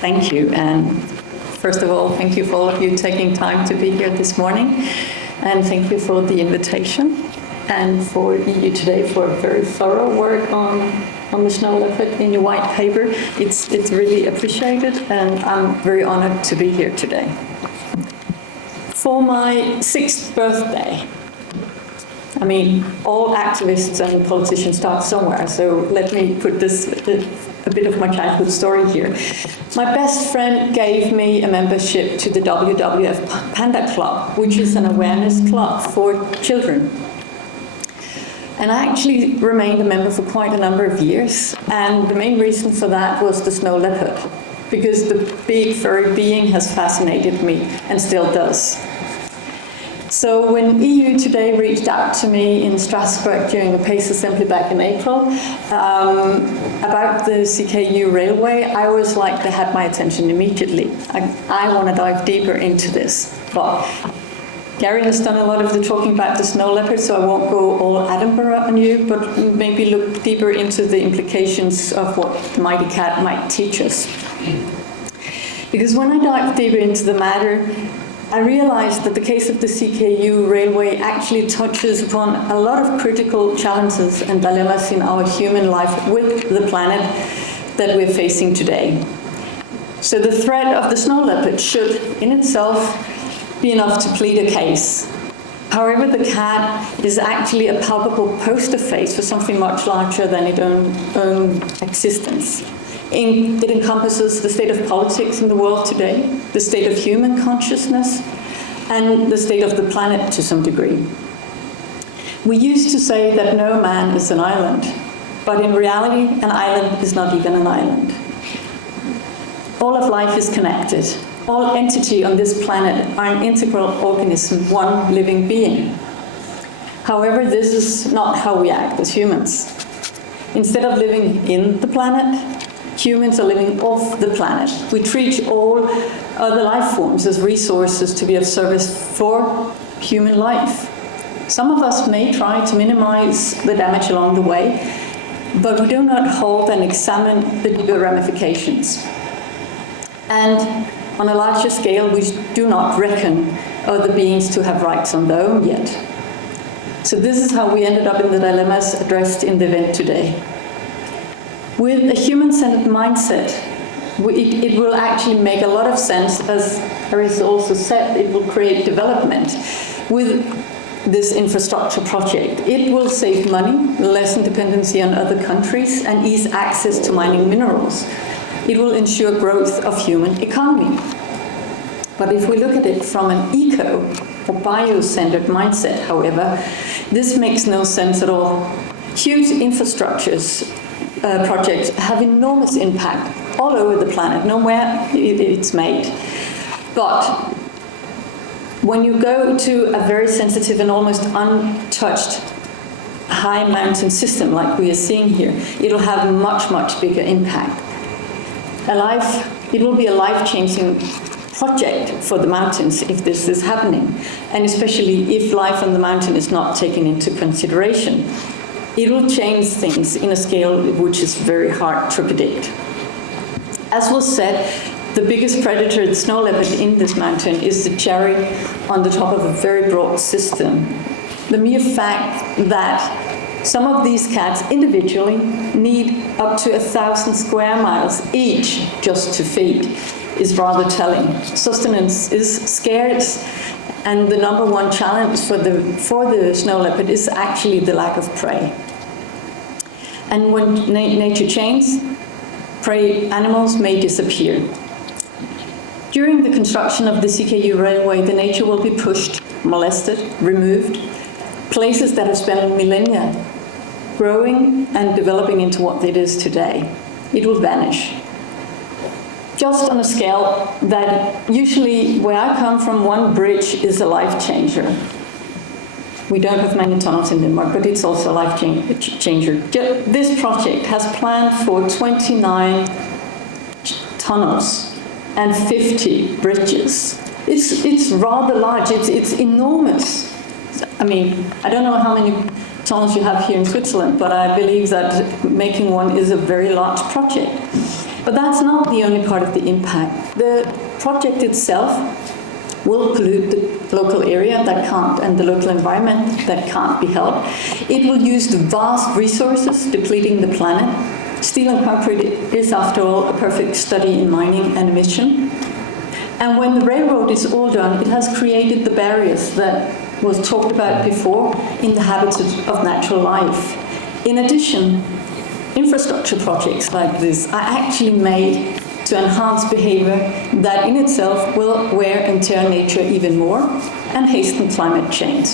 Thank you. And first of all, thank you for all of you taking time to be here this morning. And thank you for the invitation and for EU Today for a very thorough work on the snow leopard in your white paper. It's really appreciated, and I'm very honored to be here today. For my 6th birthday, I mean, all activists and politicians start somewhere, so let me put this a bit of my childhood story here. My best friend gave me a membership to the WWF Panda Club, which is an awareness club for children. And I actually remained a member for quite a number of years, and the main reason for that was the snow leopard, because the big furry being has fascinated me and still does. So when EU Today reached out to me in Strasbourg during the Palais Assembly back in April about the CKU railway, I was like, they had my attention immediately. I want to dive deeper into this. But Gary has done a lot of the talking about the snow leopard, so I won't go all Edinburgh on you, but maybe look deeper into the implications of what the mighty cat might teach us. Because when I dive deeper into the matter, I realized that the case of the CKU railway actually touches upon a lot of critical challenges and dilemmas in our human life with the planet that we're facing today. So the threat of the snow leopard should, in itself, be enough to plead a case. However, the cat is actually a palpable poster face for something much larger than its own existence. It encompasses the state of politics in the world today, the state of human consciousness, and the state of the planet to some degree. We used to say that no man is an island, but in reality, an island is not even an island. All of life is connected. All entities on this planet are an integral organism, one living being. However, this is not how we act as humans. Instead of living in the planet, humans are living off the planet. We treat all other life forms as resources to be of service for human life. Some of us may try to minimize the damage along the way, but we do not hold and examine the deeper ramifications. And on a larger scale, we do not reckon other beings to have rights on their own yet. So this is how we ended up in the dilemmas addressed in the event today. With a human-centered mindset, it will actually make a lot of sense, as Harris also said, it will create development with this infrastructure project. It will save money, lessen dependency on other countries, and ease access to mining minerals. It will ensure growth of human economy. But if we look at it from an eco or bio-centered mindset, however, this makes no sense at all. Huge infrastructures projects have enormous impact all over the planet, nowhere it's made. But when you go to a very sensitive and almost untouched high mountain system like we are seeing here, it'll have a much, much bigger impact. It will be a life-changing project for the mountains if this is happening, and especially if life on the mountain is not taken into consideration. It will change things in a scale which is very hard to predict. As was said, the biggest predator, the snow leopard in this mountain, is the cherry on the top of a very broad system. The mere fact that some of these cats individually need up to 1,000 square miles each just to feed is rather telling. Sustenance is scarce, and the number one challenge for the snow leopard is actually the lack of prey. And when nature changes, prey animals may disappear. During the construction of the CKU railway, the nature will be pushed, molested, removed. Places that have spent millennia growing and developing into what it is today, it will vanish. Just on a scale that usually, where I come from, one bridge is a life changer. We don't have many tunnels in Denmark, but it's also a life changer. This project has planned for 29 tunnels and 50 bridges. It's rather large, it's enormous. I mean, I don't know how many tunnels you have here in Switzerland, but I believe that making one is a very large project. But that's not the only part of the impact. The project itself will pollute the local area that can't, and the local environment that can't be helped. It will use the vast resources depleting the planet. Steel and concrete is, after all, a perfect study in mining and emission. And when the railroad is all done, it has created the barriers that was talked about before in the habitat of natural life. In addition, infrastructure projects like this are actually made to enhance behavior that in itself will wear and tear nature even more and hasten climate change.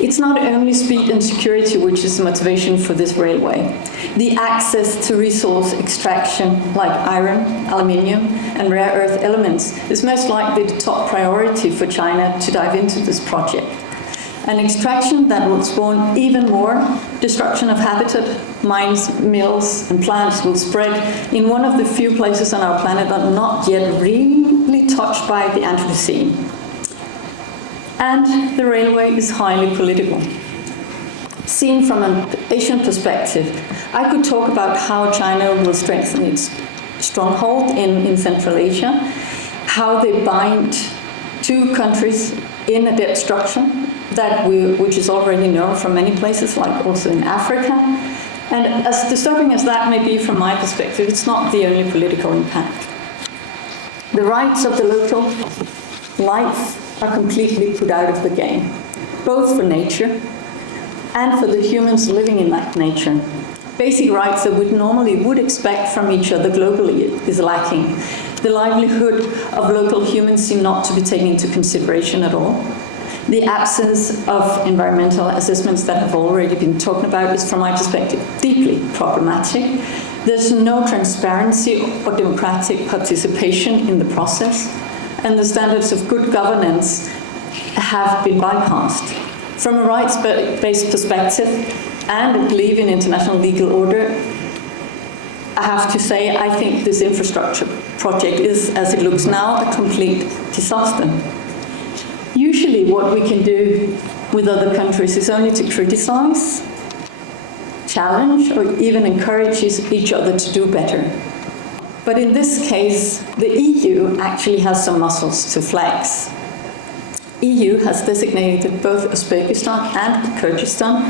It's not only speed and security which is the motivation for this railway. The access to resource extraction like iron, aluminium, and rare earth elements is most likely the top priority for China to dive into this project. An extraction that will spawn even more destruction of habitat, mines, mills, and plants will spread in one of the few places on our planet that are not yet really touched by the Anthropocene. And the railway is highly political. Seen from an Asian perspective, I could talk about how China will strengthen its stronghold in Central Asia, how they bind two countries in a debt structure which is already known from many places, like also in Africa. And as disturbing as that may be from my perspective, it's not the only political impact. The rights of the local life are completely put out of the game, both for nature and for the humans living in that nature. Basic rights that we normally would expect from each other globally is lacking. The livelihood of local humans seem not to be taken into consideration at all. The absence of environmental assessments that have already been talked about is, from my perspective, deeply problematic. There's no transparency or democratic participation in the process, and the standards of good governance have been bypassed. From a rights-based perspective, and I believe in international legal order, I have to say I think this infrastructure project is, as it looks now, a complete disaster. Usually what we can do with other countries is only to criticize, challenge, or even encourage each other to do better. But in this case, the EU actually has some muscles to flex. EU has designated both Uzbekistan and Kyrgyzstan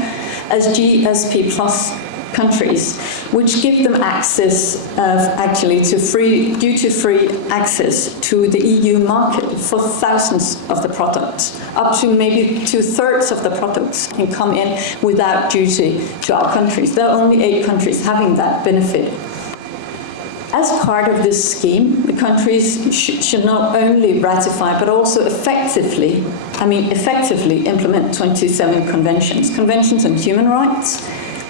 as GSP plus countries, which give them access to duty-free access to the EU market for thousands of the products. Up to maybe 2/3 of the products can come in without duty to our countries. There are only 8 countries having that benefit. As part of this scheme, the countries should not only ratify, but also effectively implement 27 conventions on human rights,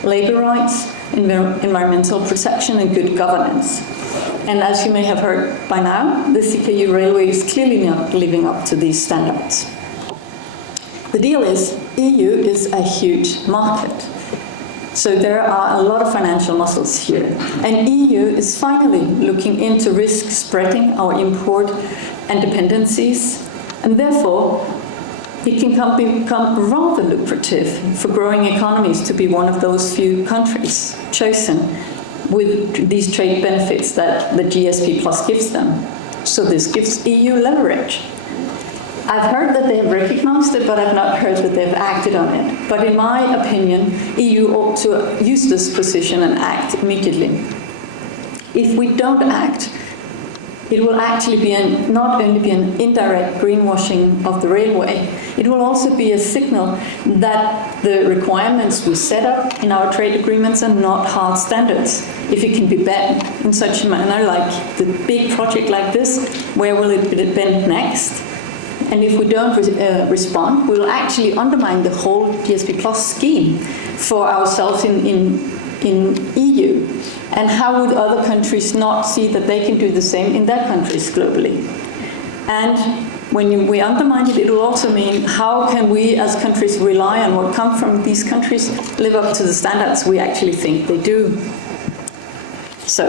labor rights, environmental protection, and good governance. And as you may have heard by now, the CKU railway is clearly not living up to these standards. The deal is, EU is a huge market. So there are a lot of financial muscles here. And EU is finally looking into risk spreading our import and dependencies, and therefore it can become rather lucrative for growing economies to be one of those few countries chosen with these trade benefits that the GSP Plus gives them. So this gives EU leverage. I've heard that they have recognized it, but I've not heard that they've acted on it. But in my opinion, EU ought to use this position and act immediately. If we don't act, it will actually be not only be an indirect greenwashing of the railway, it will also be a signal that the requirements we set up in our trade agreements are not hard standards. If it can be bent in such a manner, like the big project like this, where will it be bent next? And if we don't respond, we will actually undermine the whole GSP Plus scheme for ourselves in EU. And how would other countries not see that they can do the same in their countries globally? And when we undermine it, it will also mean how can we as countries rely on what comes from these countries, live up to the standards we actually think they do. So,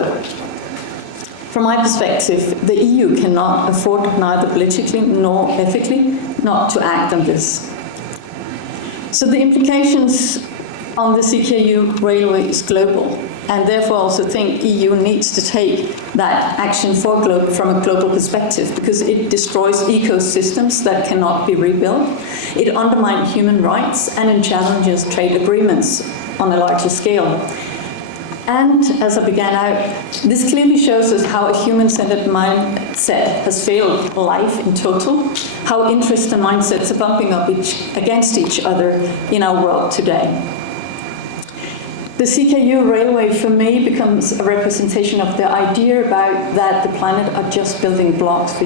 from my perspective, the EU cannot afford, neither politically nor ethically, not to act on this. So the implications on the CKU railway is global. and therefore also think EU needs to take that action from a global perspective, because it destroys ecosystems that cannot be rebuilt, it undermines human rights, and it challenges trade agreements on a larger scale. And as I began out, this clearly shows us how a human-centered mindset has failed life in total, how interests and mindsets are bumping up against each other in our world today. The CKU railway, for me, becomes a representation of the idea about that the planet are just building blocks for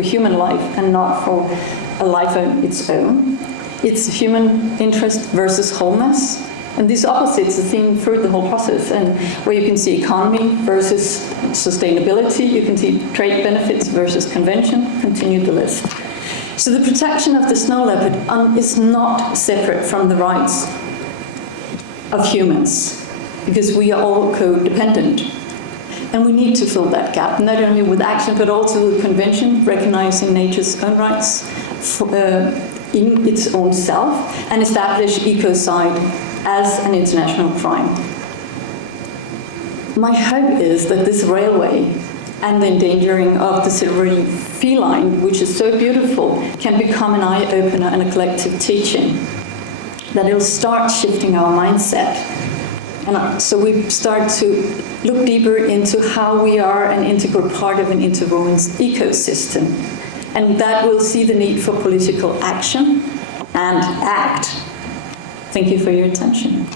human life and not for a life on its own. It's human interest versus wholeness. And these opposites are seen through the whole process, and where you can see economy versus sustainability, you can see trade benefits versus convention, continue the list. So the protection of the snow leopard is not separate from the rights of humans, because we are all codependent. And we need to fill that gap, not only with action, but also with convention, recognizing nature's own rights in its own self, and establish ecocide as an international crime. My hope is that this railway and the endangering of the silvery feline, which is so beautiful, can become an eye-opener and a collective teaching, that it'll start shifting our mindset. And so we start to look deeper into how we are an integral part of an interwoven ecosystem. And that will see the need for political action and act. Thank you for your attention.